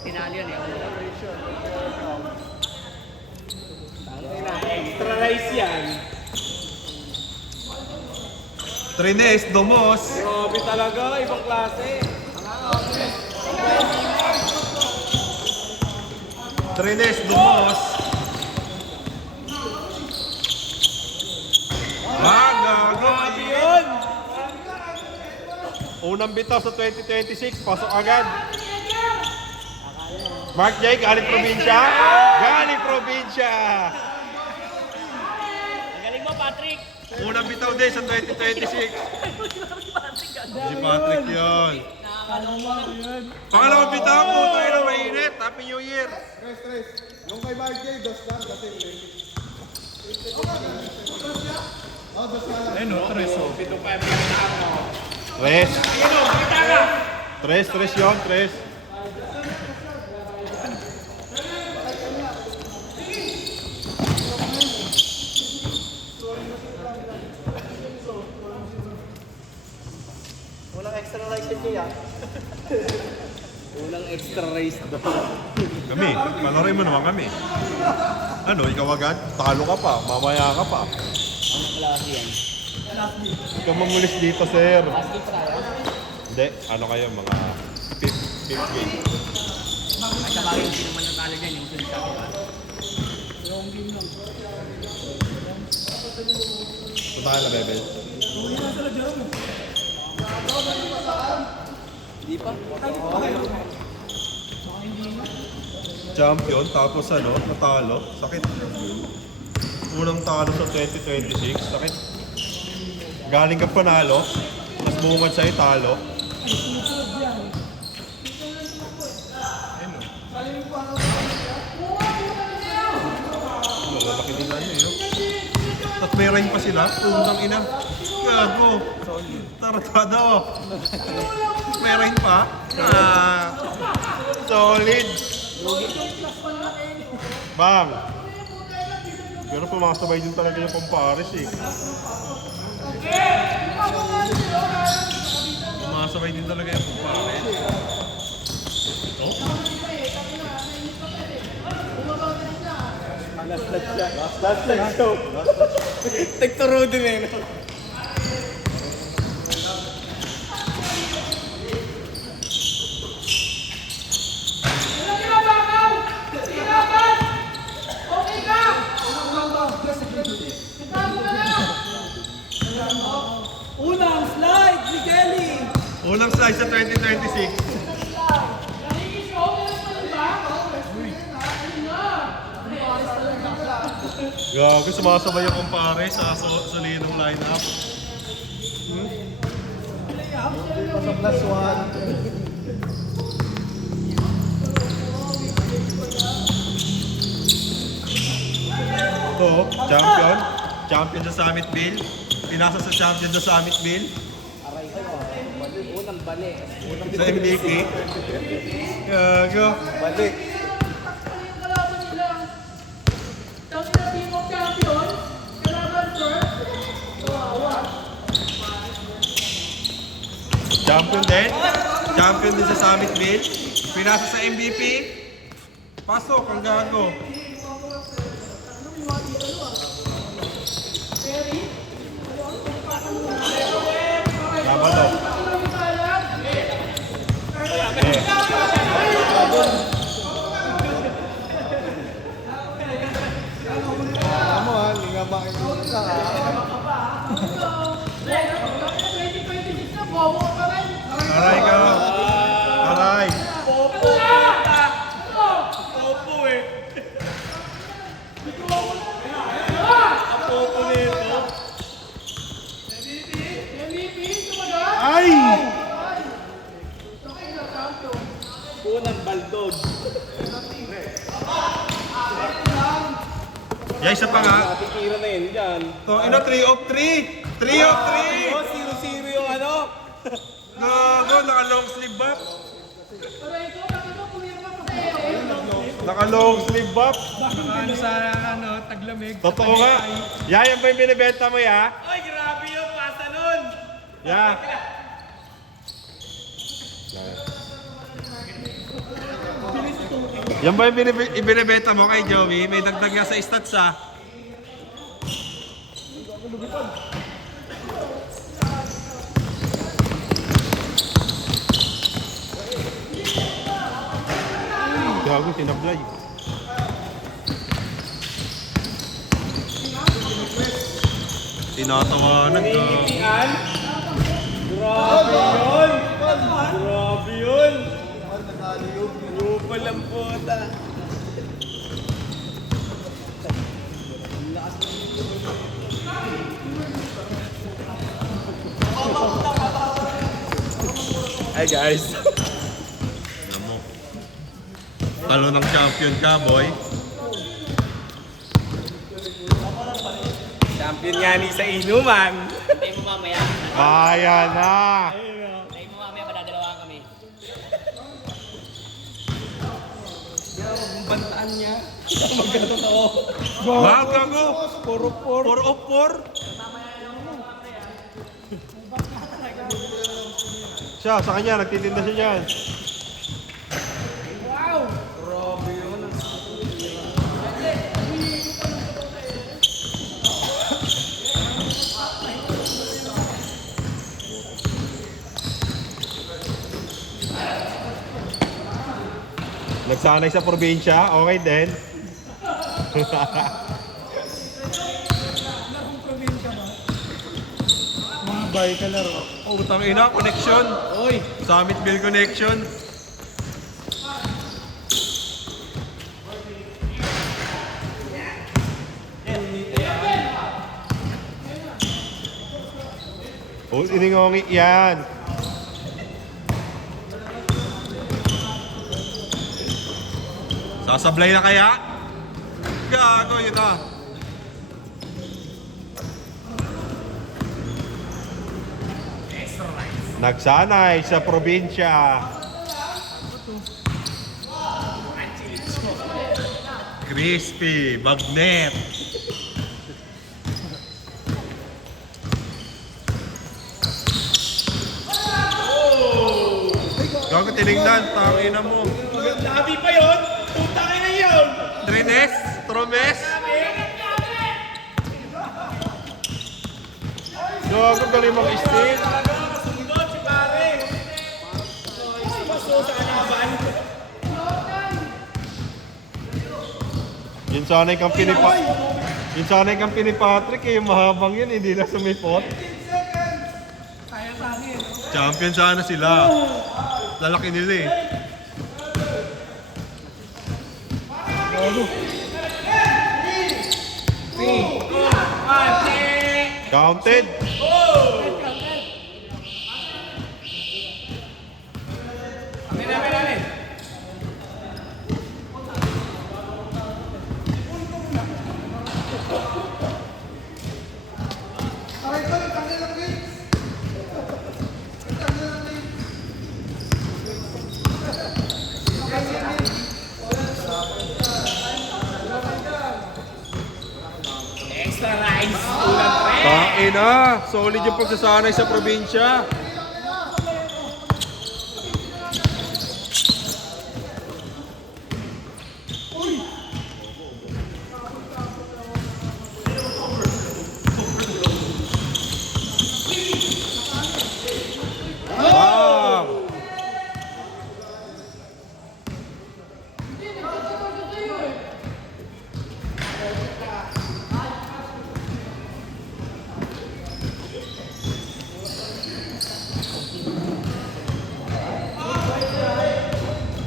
Tinali yun eh. Extra rice yan. Trines, Domos. Grabe talaga, ibang klase. Trines, Domos. Gago. Yun! Unang bitaw sa 2026, pasok agad. Mark J, galing probinsya. Galing probinsya. Galing mo, Patrick! Unang bitaw din sa 2026. Si Patrick yun. Pangalawang bitaw, puto yun na mainit. Happy New Year. Tres. Yung kay Mark J, dos lang kasi dos lang. Ayun o, tres o. Pito pa yung pinakataan mo. Tres. Sino? Kita ka! Tres yun, tres. Walang extra rice yun kaya. Unang extra rice daw. Kami, panorin mo naman kami. Ano, ikaw agad? Talo ka pa, mamaya ka pa. Ano klase yan? Ikaw mamulis dito, sir. Last game pa tayo? Hindi, ano kayo, mga fifth game. Ay, sabagay yung sino man natalo dyan, yung sunod sa akin. Punta ka na, Bebel. Hindi pa? Champion, tapos ano, natalo. Sakit. Unang talo sa 2026, sakit. Galing ka panalo, tapos bungad sa'yo, talo. Lalaki din ano yun. Tapos may rain pa sila, unang ina. Gago. Tartado. May rain pa. Solid. Bang. Pero pumasabay din talaga yung Compares eh. Pumasabay din talaga yung Compares. Oh? Last show. Tekturo din eh. No? Unang slide ni Kelly! Unang slice sa 2026. Gago, sumasabay yung Compares sa solidong lineup. Pasok plus one. Ito, champion. Champion sa Summitville. Pinasa sa champion sa Summitville. Unang bali. Sa MVP. Gago. Balik. Champion din. Champion din sa Summitville. Pinasa sa MVP. Pasok, ang gago. Sabado. Ano ha, hindi nga makinig ka ha. Aray ka. Aray. Popo eh. Ang popo nito. Ay! Unang baldog. Yan, isa pa nga. Natitira na yun dyan. To, ino, 3 of 3. 3 of 3. Oh, zero yung ano. Gago, naka long sleeve ba? Naka long sleeve ba? Ano sa taglamig. Totoo nga. Yan ba yung binibenta mo, ya? Ay, grabe yung pasta nun. Ya. Bilis Yan ba yung ibinibenta mo kay Joey? May dagdag nga sa stats ah. Gago, sinablay. Tinatawanan ka. Yan. Grabe yun. Grabe yun. Rupa lang puta. Hi guys. Alam mo. Talo ng champion ka, boy. Champion nga ni sa inuman. Tayo mo mamaya. Kaya na! Tayo mo mamaya, madadalawahan kami. Bantaan niya. Wow, gago! 4 of 4? Siya, sa kanya, nagtitinda siya dyan. Nagsanay sa probinsya, okay din. Mga bay ka laro. Oh, utang ina, connection. Oy, Summitville connection. Oh, iningongi yan. Sasablay na kaya? Gago, yun na. Nagsanay sa probinsya. Crispy, bagnet. Gago, tinignan, tangina mo. Labi pa yun. Putangin na yun. Trines, Tromes. Gago, galing mag-steal. Sundot si pare. Paso sa kalaban. Yun sana yung kampi ni Yun sana yung kampi ni Patrick eh, yung mahabang yun, hindi na sumipot. Champion sana sila. Lalaki nila eh. Counted. Extra rice. Ulang pre. Ina, solid yung pagsasanay sa probinsya. Wow!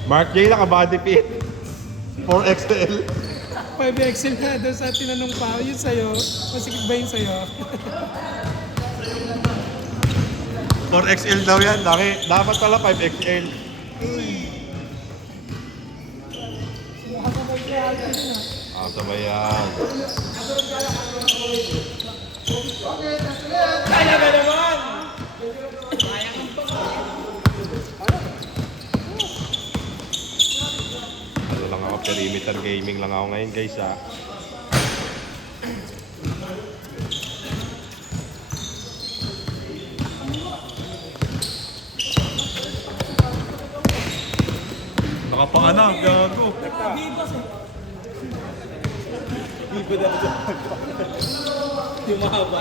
Mark J, naka-body fit. 4XL. 5XL nga doon sa tinanong pa, yun sa'yo. Masikip ba yun sa'yo? 4XL daw yan. Dapat pala 5XL. Ah, sabay yan. Kaya ba naman? Ano lang ako, perimeter gaming lang ako ngayon guys ah. Nakapanganak, gago. Iba na ito. Yung mahaba.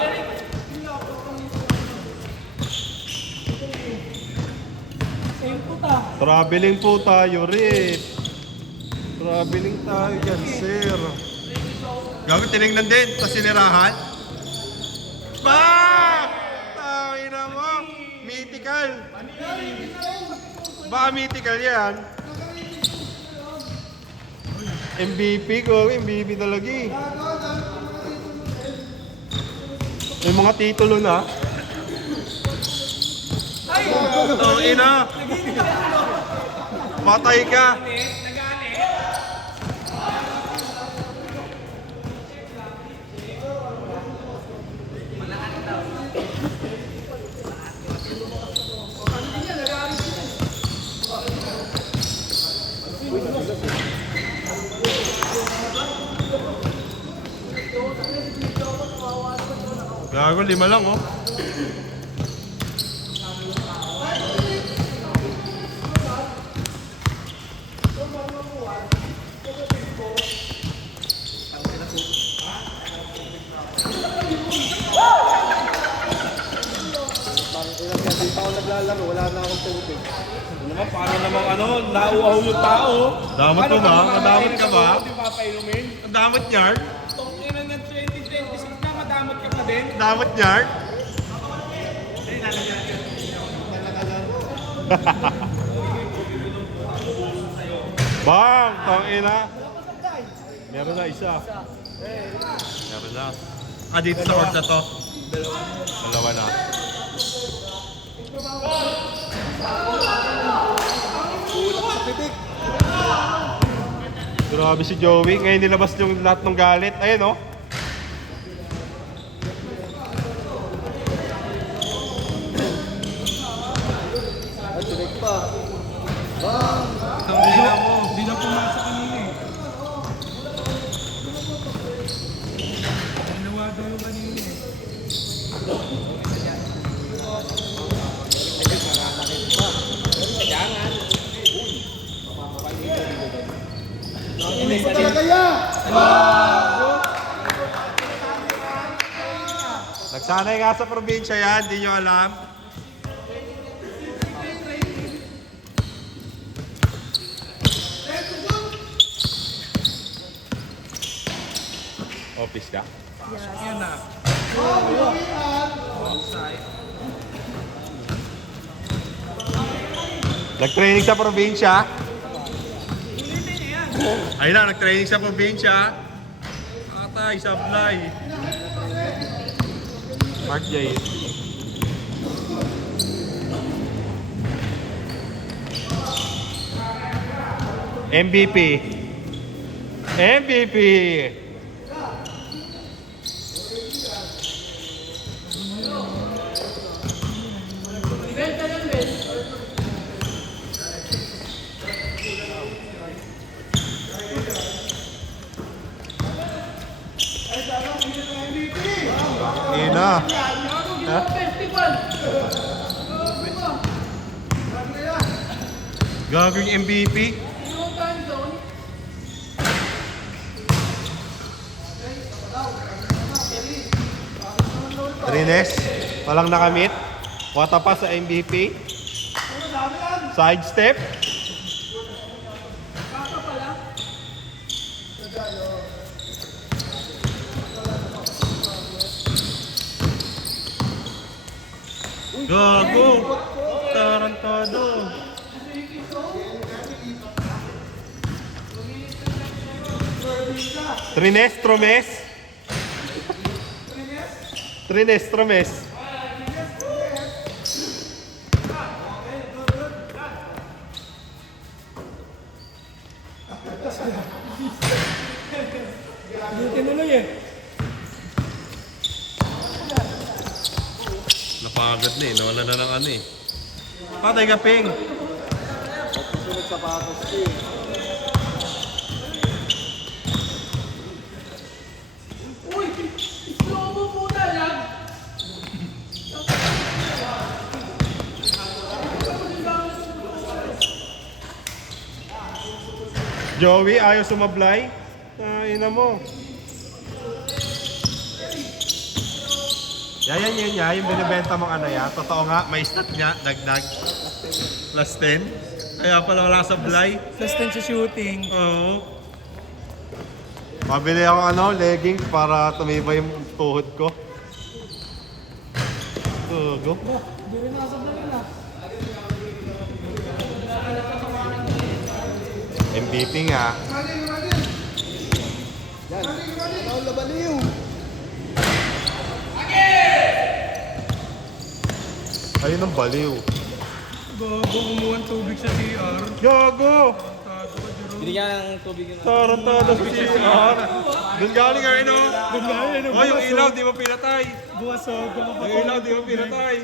Traveling po tayo rin. Traveling tayo yan, sir. Gago, tinignan din. Tapos sinirahan. Bang! Tangina mo. Mythical. Baka mythical yan. MVP ko. MVP talaga eh. May mga titulo na. Tangina. Patay ka. Gago, 5 lang oh. Hindi pa ako naglalaro, wala na akong tubig. Naman, paano namang nauuhaw yung tao? Damot mo ba? Madamot ka ba? Hindi papainumin. Ang damot yard? Tongkinan ng 2026 na, madamot ka pa din. Damot yard? Bang! Tangina. Meron na isa. Meron na. Ah, dito sa court na to. Dalawa na. Grabe si Joey. Ngayon nilabas yung lahat ng galit. Ayun oh. At direct pa. Hindi na pumasok kanina eh. Ginawa daw yung kanina eh. Hindi pa talaga yan! Nagsanay nga sa probinsya yan. Hindi nyo alam. Office ka? Yan na. Nag-training sa probinsya? Ayun na, nag-training sa probinsya. Atay, sablay. Mark J. MVP. MVP. Ina. Ha? Gagawin MVP? Rines, walang nakamit. Wata pa sa MVP. Side step. Gago! Tarantado! Trines, Tromes? Trines, Tromes? Hindi tinuloy eh. Napagod na eh, nawala na ng ano eh. Patay ka, Ping! At susunod sa patos ko eh. Joey, ayaw sumablay. Ay, ina mo. Yan, yung binibenta mong ano yan. Totoo nga, may stat niya, dagdag. Plus 10. Kaya pala wala sa blay. Plus 10 sa shooting. Oo. Mabili ako leggings para tumibay yung tuhod ko. Go. Hindi rin nakasablay yun ah. MVP nga. Yan. Ano, labaliw. Ayun ang baliw. Gago, kumuha ng tubig sa CR. Gago! Binigyan ng tubig yun. Tarantado sa CR. Doon galing ang ino. Doon nga yun, Oh, yung ilaw, di mo pinatay. buwasog, Yung ilaw, di mo pinatay.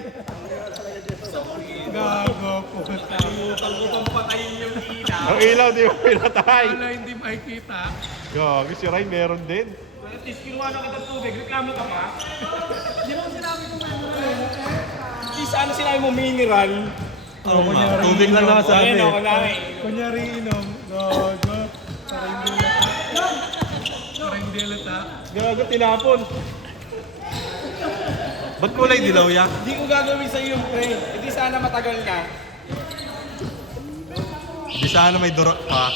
gago po. Kalbutang patayin yung ilaw. Ang ilaw, di mo pinatay. Wala hindi makikita. Gago, si Ray meron din. At least kinuha na kita tubig, reklamo ka pa. Di ba sinabi ko meron Di sana sinabi mo mineral. Oo nga, tubig lang nakasabi. Ayun ako na eh. Kunyari inom, gago. Parang hindi lata. Gago, tinapon. Ba't kulay dilaw yan? Di ko gagawin sa iyo, pre. Hindi sana matagal ka. Di sana may durot pa.